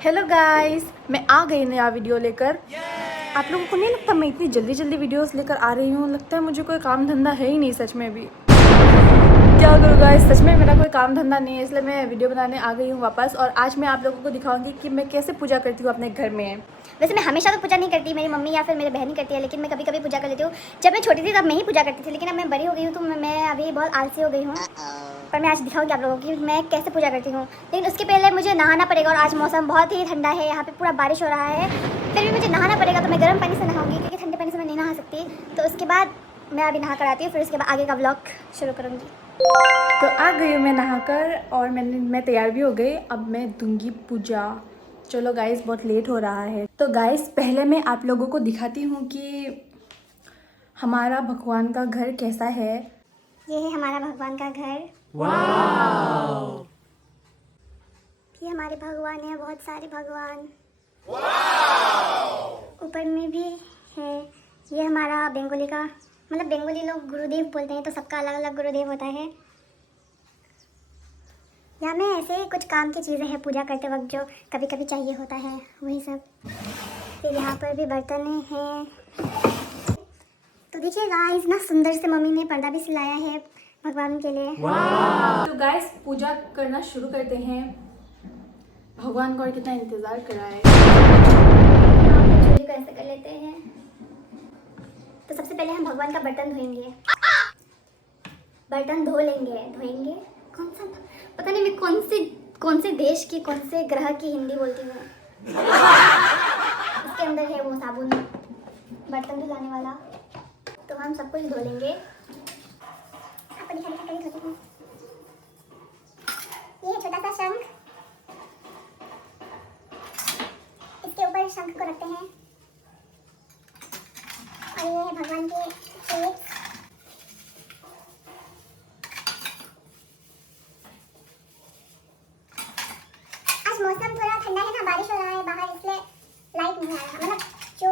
Hello guys, मैं आ गई नया वीडियो लेकर। आप लोगों को नहीं लगता मैं इतनी जल्दी जल्दी वीडियोस लेकर आ रही हूँ? लगता है मुझे कोई काम धंधा है ही नहीं सच में भी। क्या करूँ गाइस, सच में मेरा कोई काम धंधा नहीं है, इसलिए मैं वीडियो बनाने आ गई हूँ वापस। और आज मैं आप लोगों को दिखाऊंगी कि मैं कैसे पूजा करती हूँ अपने घर में। वैसे मैं हमेशा तो पूजा नहीं करती, मेरी मम्मी या फिर मेरी बहन ही करती है, लेकिन मैं कभी कभी पूजा कर लेती हूँ। जब मैं छोटी थी तब मैं ही पूजा करती थी, लेकिन अब मैं बड़ी हो गई हूँ तो मैं अभी बहुत आलसी हो गई हूँ। पर मैं आज दिखाऊंगी आप लोगों को कि मैं कैसे पूजा करती हूँ। लेकिन उसके पहले मुझे नहाना पड़ेगा, और आज मौसम बहुत ही ठंडा है, यहाँ पे पूरा बारिश हो रहा है। फिर भी मुझे नहाना पड़ेगा, तो मैं गर्म पानी से नहाऊंगी क्योंकि ठंडे पानी से मैं नहीं नहा सकती। तो उसके बाद मैं अभी नहा कर आती हूँ, फिर उसके बाद आगे का व्लॉग शुरू करूँगी। तो आ गई हूँ मैं नहाकर, और मैं तैयार भी हो गई। अब मैं दूंगी पूजा। चलो गाइस, बहुत लेट हो रहा है। तो गाइस, पहले मैं आप लोगों को दिखाती हूँ कि हमारा भगवान का घर कैसा है। ये है हमारा भगवान का घर। वाव! ये हमारे भगवान है, बहुत सारे भगवान। ऊपर में भी है। ये हमारा बंगाली का, मतलब बंगाली लोग गुरुदेव बोलते हैं, तो सबका अलग अलग गुरुदेव होता है। यहाँ में ऐसे ही कुछ काम की चीज़ें हैं पूजा करते वक्त जो कभी कभी चाहिए होता है, वही सब। फिर यहाँ पर भी बर्तन हैं। तो देखिए गाइस, ना सुंदर से मम्मी ने पर्दा भी सिलाया है भगवान के लिए। तो गाइस, पूजा करना शुरू करते हैं। भगवान को और कितना इंतजार कर रहा है। चोरी को ऐसे कर लेते हैं। तो सबसे पहले हम भगवान का बर्तन धोएंगे, बर्तन धोएंगे। कौन सा, पता नहीं मैं कौन से देश की, कौन से ग्रह की हिंदी बोलती हूँ। इसके अंदर है वो साबुन, बर्तन धुलाने वाला। तो हम सब कुछ धो लेंगे। आपको दिखा कर धोते हैं। ये है छोटा सा शंख, इसके ऊपर शंख को रखते हैं। और ये है भगवान के पेट। आज मौसम थोड़ा ठंडा है ना, बारिश हो रहा है बाहर, इसलिए लाइट नहीं आ रहा, मतलब जो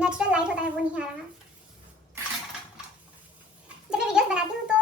नेचुरल लाइट होता है वो नहीं आ रहा। जब मैं वीडियोस बनाती हूँ तो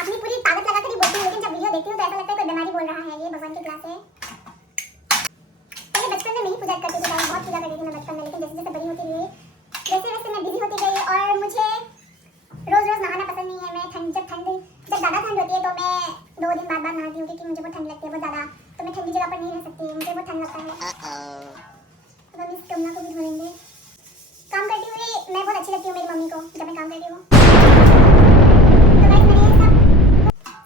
अपनी पूरी ताकत लगाकर ही बोलती हूँ, लेकिन जब वीडियो देखती हूँ तो ऐसा लगता है कोई बीमारी बोल रहा है। ये भगवान की क्लास है। पहले बचपन में नहीं पूजा करती थी, बहुत पूजा करती थी मैं बचपन में, लेकिन जैसे जैसे बड़ी होती गई वैसे वैसे मैं बिजी होती गई। और मुझे रोज रोज नहाना पसंद नहीं है। मैं जब ज़्यादा ठंड होती है तो मैं 2 दिन बाद नहाती हूँ, क्योंकि मुझे बहुत ठंड लगती है बहुत ज़्यादा। तो मैं ठंडी जगह पर नहीं रह सकती, मुझे बहुत ठंड लगता है। अब हम इस कमला को भी धोएंगे। काम करती हुई मैं बहुत अच्छी लगती हूँ मेरी मम्मी को, जब मैं काम करती हूँ। तो गाइस, मैंने ये सब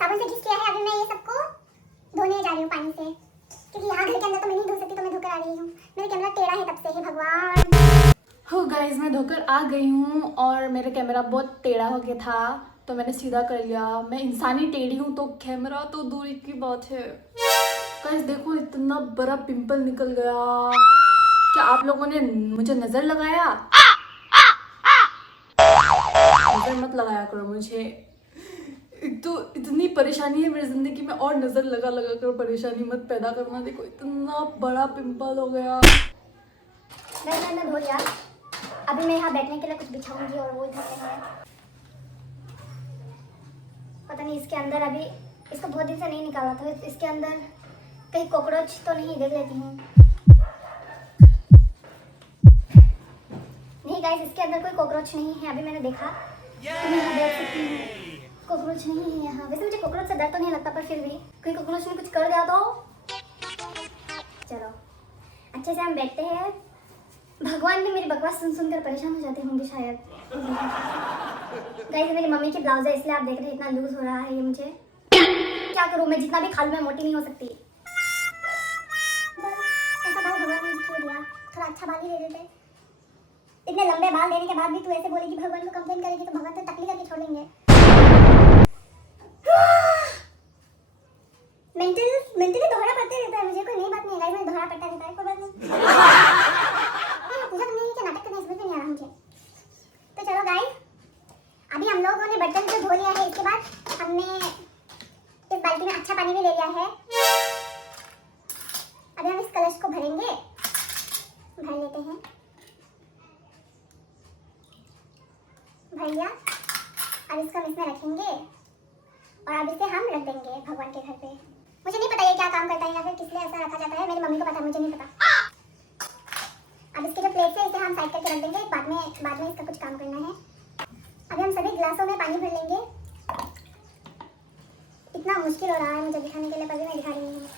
साबुन से घिस किया है। अभी मैं ये सबको धोने जा रही हूँ पानी से, क्योंकि यहाँ घर के अंदर तो मैं नहीं धो सकती, तो मैं धोकर आ रही हूँ। मेरा कैमरा टेढ़ा है तब से, हे भगवान। हो गाइस, मैं धोकर आ गई हूँ, और मेरा कैमरा बहुत टेढ़ा हो गया था तो मैंने सीधा कर लिया। मैं इंसानी टेढ़ी हूँ तो कैमरा तो दूरी की बात है। गाइस देखो, इतना बड़ा पिंपल निकल गया। क्या आप लोगों ने मुझे नजर लगाया? नजर मत लगाया करो मुझे। एक तो इतनी परेशानी है मेरी जिंदगी में, और नजर लगा लगा कर परेशानी मत पैदा करना। देखो, इतना बड़ा पिंपल हो गया। मैंने धो लिया। अभी मैं यहाँ बैठने के लिए कुछ बिछाऊंगी, और वो इधर है। पता नहीं इसके अंदर, अभी इसको बहुत दिन से नहीं निकाला था, इसके अंदर कहीं कॉकरोच तो नहीं, देख लेती हूँ। नहीं गाइस, इसके अंदर कोई कॉकरोच नहीं है, अभी मैंने देखा। तो मैं यहाँ देख सकती हूँ, कॉकरोच नहीं है यहाँ। वैसे मुझे कॉकरोच से डर तो नहीं लगता, पर फिर भी कोई कॉकरोच ने कुछ कर दिया तो। चलो अच्छे से हम बैठते हैं। भगवान भी मेरी बकवास सुन सुनकर परेशान हो जाते होंगे शायद। गाइस, मेरी मम्मी की ब्लाउज है, इसलिए आप देख रहे हैं इतना लूज हो रहा है ये मुझे। क्या करूँ, मैं जितना भी खा लूँ मैं मोटी नहीं हो सकती। ऐसा बाल भगवान ने छोड़ दिया, थोड़ा अच्छा बाल ही दे देते। इतने लंबे बाल देने के बाद भी तू ऐसे बोलेगी, भगवान को कंप्लेन करेगी, तो भगवान तो टकली करके छोड़ देंगे। मेंटली दोहरा पड़ते रहता है मुझे, कोई नई बात नहीं है गाइस, मुझे दोहरा पड़ता रहता है, कोई बात नहीं। पूजा करने के नाटक करना इसमें नहीं आ रहा मुझे। तो चलो गाइस, अभी हम लोगों ने बर्तन तो धो लिया है, इसके बाद हमने इस बाल्टी में अच्छा पानी भी ले लिया है। अभी हम इस कलश को भरेंगे, भर लेते हैं। भर लिया। अब इसको हम इसमें रखेंगे, और अब इसे हम रख देंगे भगवान के घर पे। मुझे नहीं पता ये क्या काम करता है या फिर किस लिए ऐसा रखा जाता है, मेरी मम्मी को पता है, मुझे नहीं पता। अब इसके जो प्लेट है इसे हम साइड करके रख देंगे, बाद में इसका कुछ काम करना है। अभी हम सभी गिलासों में पानी भर लेंगे। इतना मुश्किल हो रहा है मुझे दिखाने के लिए, पर भी मैं दिखा रही हूँ।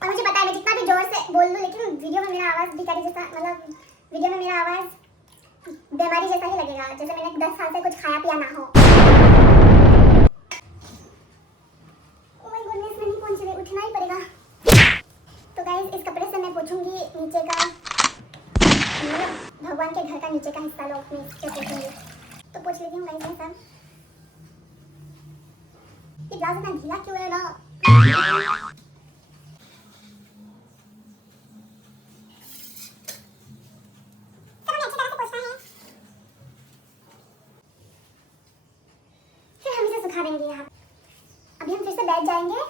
और मुझे पता है मैं जितना भी जोर से बोल लूँ लेकिन वीडियो में मेरा आवाज़ बेकारी जैसा, मतलब वीडियो में मेरा आवाज़ बीमारी जैसा ही लगेगा, जैसे मैंने 10 साल से कुछ खाया पिया ना हो। ओह माय गॉडनेस, मैं नहीं पहुंच रही, उठना ही पड़ेगा। तो गाइस इस कपड़े से मैं पोंछूंगी नीचे का, मतलब भगवान के घर का नीचे का हिस्सा लोग में इससे पोंछूंगी। तो पोंछ लेती हूँ गाइस मैं सब। ये ग्लास इतना गीला क्यों है ना? सुखा देंगे यहाँ। अभी हम फिर से बैठ जाएंगे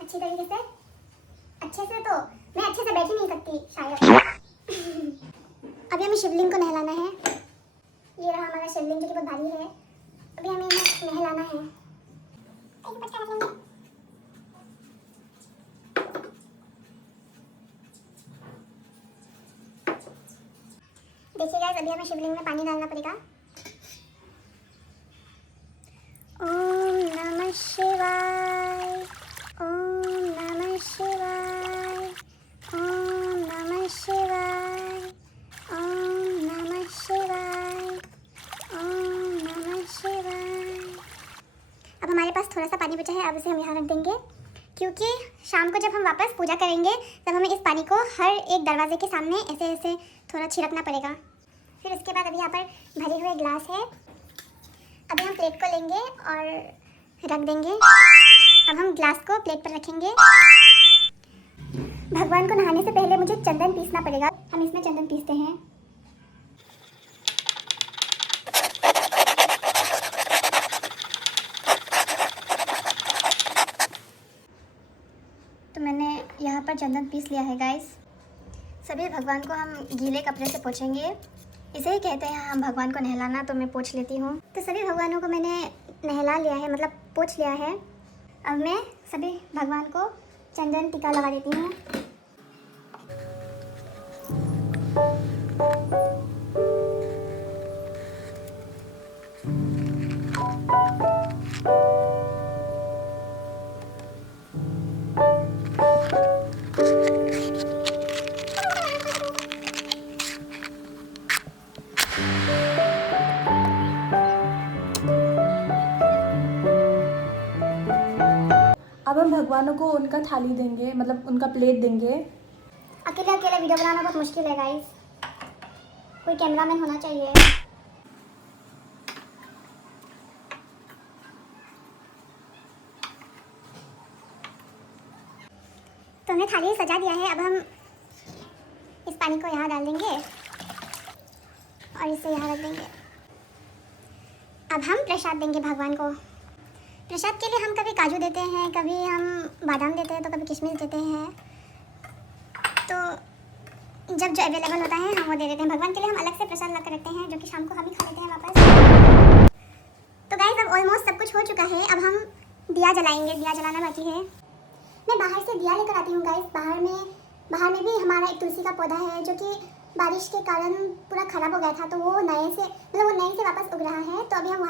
अच्छी तरीके से। अच्छे से तो मैं अच्छे से बैठ ही नहीं सकती शायद। अभी हमें शिवलिंग को नहलाना है। ये रहा हमारा शिवलिंग जो कि बहुत भारी है। अभी हमें इन्हें नहलाना है। देखिए गाइस, अभी हमें शिवलिंग में पानी डालना पड़ेगा। ओम नमः शिवाय, ओम नमः शिवाय, ओम नमः शिवाय, ओम नमः शिवाय, ओम नमः शिवाय। अब हमारे पास थोड़ा सा पानी बचा है, अब इसे हम यहाँ रख देंगे, क्योंकि शाम को जब हम वापस पूजा करेंगे तब हमें इस पानी को हर एक दरवाजे के सामने ऐसे ऐसे थोड़ा छिड़कना पड़ेगा। फिर उसके बाद अभी यहाँ पर भरे हुए ग्लास है। अभी हम प्लेट को लेंगे और रख देंगे। अब हम ग्लास को प्लेट पर रखेंगे। भगवान को नहाने से पहले मुझे चंदन पीसना पड़ेगा। हम इसमें चंदन पीसते हैं। तो मैंने यहाँ पर चंदन पीस लिया है गाइस। सभी भगवान को हम गीले कपड़े से पोंछेंगे। इसे ही कहते हैं हम भगवान को नहलाना, तो मैं पोंछ लेती हूँ। तो सभी भगवानों को मैंने नहला लिया है, मतलब पोंछ लिया है। अब मैं सभी भगवान को चंदन टीका लगा देती हूँ। अब हम भगवानों को उनका थाली देंगे, मतलब उनका प्लेट देंगे। अकेले अकेले वीडियो बनाना बहुत मुश्किल है गाइस, कोई कैमरामैन होना चाहिए। तो हमने थाली सजा दिया है। अब हम इस पानी को यहाँ डाल देंगे और इसे यहाँ रख देंगे। अब हम प्रसाद देंगे भगवान को। प्रसाद के लिए हम कभी काजू देते हैं, कभी हम बादाम देते हैं, तो कभी किशमिश देते हैं। तो जब जो अवेलेबल होता है हम वो दे देते हैं। भगवान के लिए हम अलग से प्रसाद ला कर रखते हैं, जो कि शाम को हम ही खा लेते हैं वापस। तो गाइस अब ऑलमोस्ट सब कुछ हो चुका है। अब हम दिया जलाएंगे, दिया जलाना बाकी है। मैं बाहर से दिया लेकर आती हूँ गाइस। बाहर में भी हमारा एक तुलसी का पौधा है, जो कि बारिश के कारण पूरा ख़राब हो गया था, तो वो नए से वापस उग रहा है। तो अभी हम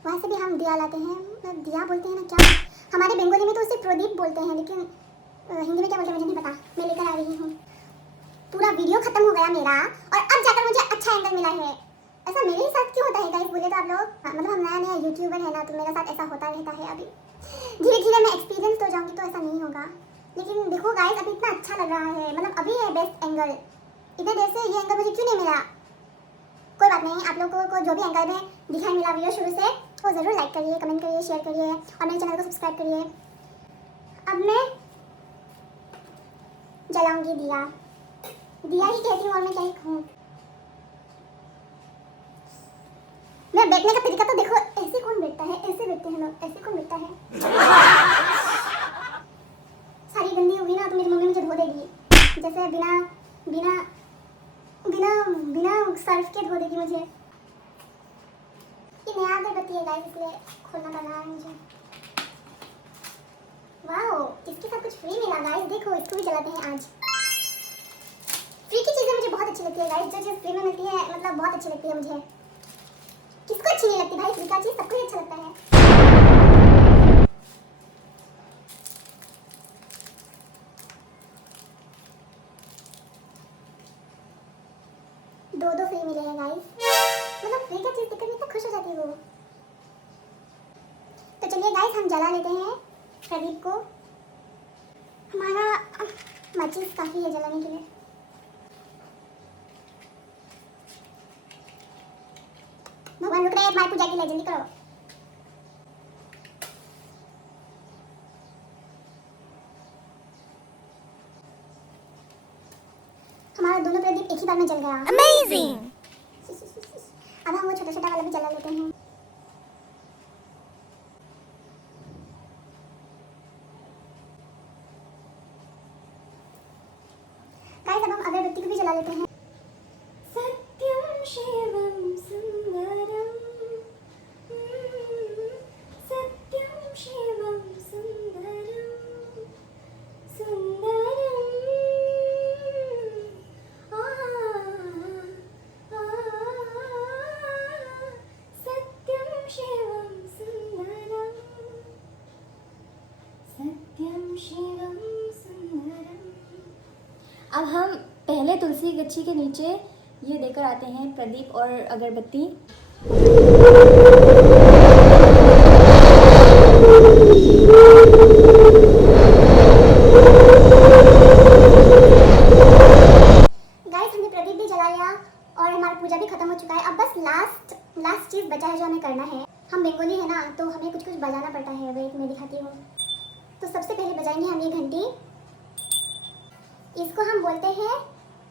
वहाँ से भी हम दिया लाते हैं। मतलब दिया बोलते हैं ना क्या, हमारे बंगाली में तो उसे प्रदीप बोलते हैं, लेकिन हिंदी में क्या बोलते हैं मुझे नहीं पता। मैं लेकर आ रही हूँ। पूरा वीडियो खत्म हो गया मेरा और अब जाकर मुझे अच्छा एंगल मिला है। ऐसा मेरे ही साथ क्यों होता है गाइस, बोले तो आप लोग। मतलब हम नया यूट्यूबर है ना, तो मेरे साथ ऐसा होता रहता है। अभी धीरे धीरे मैं एक्सपीरियंस हो जाऊँगी तो ऐसा नहीं होगा। लेकिन देखो गाइस, अभी इतना अच्छा लग रहा है, मतलब अभी है बेस्ट एंगल। इतने देर से ये एंगल मुझे क्यों नहीं मिला? कोई बात नहीं, आप लोगों को जो भी एंगल में दिखाई मिला वीडियो शुरू से, वो ज़रूर लाइक करिए, कमेंट करिए, शेयर करिए और मेरे चैनल को सब्सक्राइब करिए। अब मैं जलाऊंगी दिया ही कहती हूँ और मैं क्या ही कहूँ। मैं बैठने का तरीका तो देखो, ऐसे कौन बैठता है? ऐसे बैठते हैं लोग, ऐसे कौन बैठता है? सारी गंदी होगी ना तो मेरी मम्मी मुझे धो देगी, जैसे बिना सर्फ के धो देगी मुझे। ये नया अगरबत्ती है गाइस, इसलिए खोलना पड़ रहा है मुझे। वाओ, इसके साथ कुछ फ्री मिला गाइस, देखो इसको भी जलाते हैं आज। फ्री की चीजें मुझे बहुत अच्छी लगती है गाइस, जो चीज फ्री में मिलती है मतलब बहुत अच्छी लगती है मुझे। किसको अच्छी नहीं लगती भाई, फ्री का चीज सबको ही अच्छा लगता है। दो फ्री मिले हैं गाइस, मतलब फ्री का चीज देखकर मैं इतना खुश हो जाती हूँ। तो चलिए गाइस हम जला लेते हैं प्रदीप को। हमारा माचिस काफी है जलाने के लिए। भगवान रुक रहे हैं हमारी पूजा के लिए, जल्दी करो। हमारा दोनों प्रदीप एक ही बार में जल गया। Amazing! अब हम वो छोटा छोटा वाला भी जला लेते हैं। गाइस अब हम अगरबत्ती को भी जला लेते हैं। सत्यम शिवम सुंदरम, सत्यम शिवम सुंदरम, सुंदरम सत्यम शिवम सुंदरम, सत्यम शिवम सुंदरम। अब हम पहले तुलसी गच्छी के नीचे ये देकर आते हैं प्रदीप और अगरबत्ती। गाइस हमने प्रदीप भी जला लिया और हमारा पूजा भी खत्म हो चुका है। अब बस लास्ट चीज बचा है जो हमें करना है। हम बंगाली है ना, तो हमें कुछ बजाना पड़ता है। वेट मैं दिखाती हूँ। तो सबसे पहले बजाएंगे हम ये घंटी। इसको हम बोलते हैं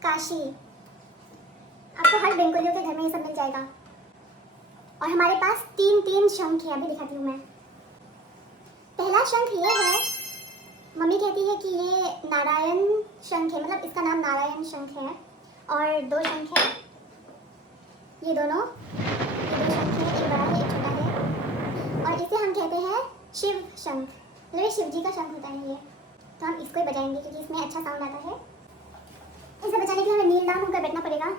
काशी। आपको हर बंगालियों के घर में ये सब मिल जाएगा। और हमारे पास तीन शंख है, अभी दिखाती हूँ मैं। पहला शंख ये है, मम्मी कहती है कि ये नारायण शंख है, मतलब इसका नाम नारायण शंख है। और दो शंख है, ये दो शंख है, एक बड़ा है एक छोटा है। और इसे हम कहते हैं शिव शंख, मतलब ये शिव जी का शंख होता है ये। तो हम इसको ही बजाएंगे क्योंकि इसमें अच्छा साउंड आता है। इसे बजाने के लिए हमें नील डाउन होकर बैठना पड़ेगा।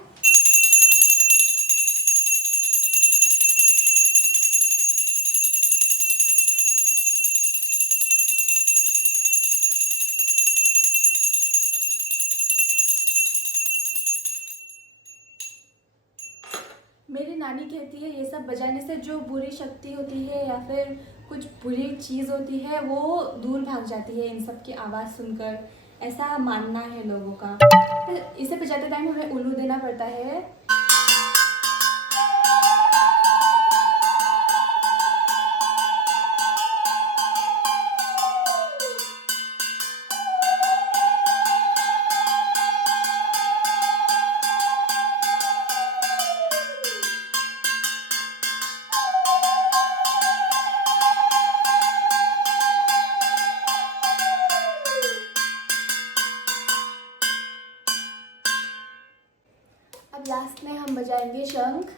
मेरी नानी कहती है ये सब बजाने से जो बुरी शक्ति होती है या फिर कुछ बुरी चीज़ होती है वो दूर भाग जाती है इन सब की आवाज़ सुनकर, ऐसा मानना है लोगों का। तो इसे बजाते टाइम हमें उल्लू देना पड़ता है। अब लास्ट में हम बजाएंगे शंख।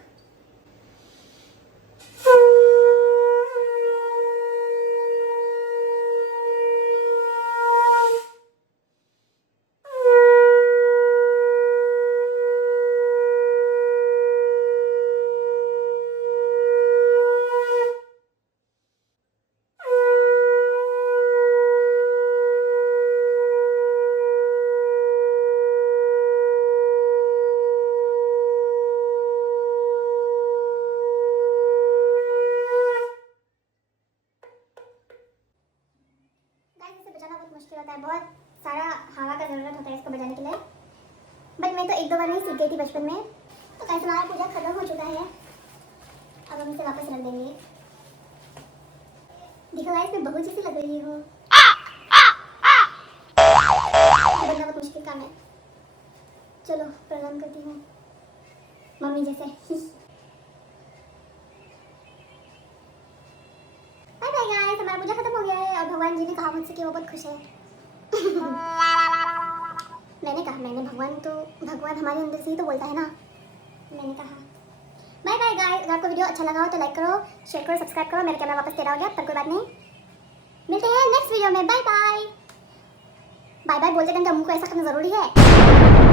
मुश्किल होता है, बहुत सारा हवा का ज़रूरत होता है इसको बजाने के लिए। बट मैं तो एक दो बार ही सीख गई थी बचपन में। तो गाइस हमारा पूजा खत्म हो चुका है। अब हम इसे वापस रख देंगे। देखो गाइस मैं बहुत जैसी लग रही हूँ। बनना बहुत मुश्किल काम है। चलो प्रणाम करती हूँ मम्मी जैसे। बाय बाय गाइस, हमारा पूजा खत्म हो गया है और भगवान जी ने कहा मुझसे कि वो बहुत खुश है। भगवान हमारे अंदर से ही तो बोलता है ना। मैंने कहा बाय बाय गाइस। अगर आपको वीडियो अच्छा लगा हो तो लाइक करो, शेयर करो, सब्सक्राइब करो। मेरा कैमरा वापस तेरा हो गया पर कोई बात नहीं। मिलते हैं नेक्स्ट वीडियो में। Bye bye. बाय बाय बोलते टाइम मुंह को ऐसा करना जरूरी है।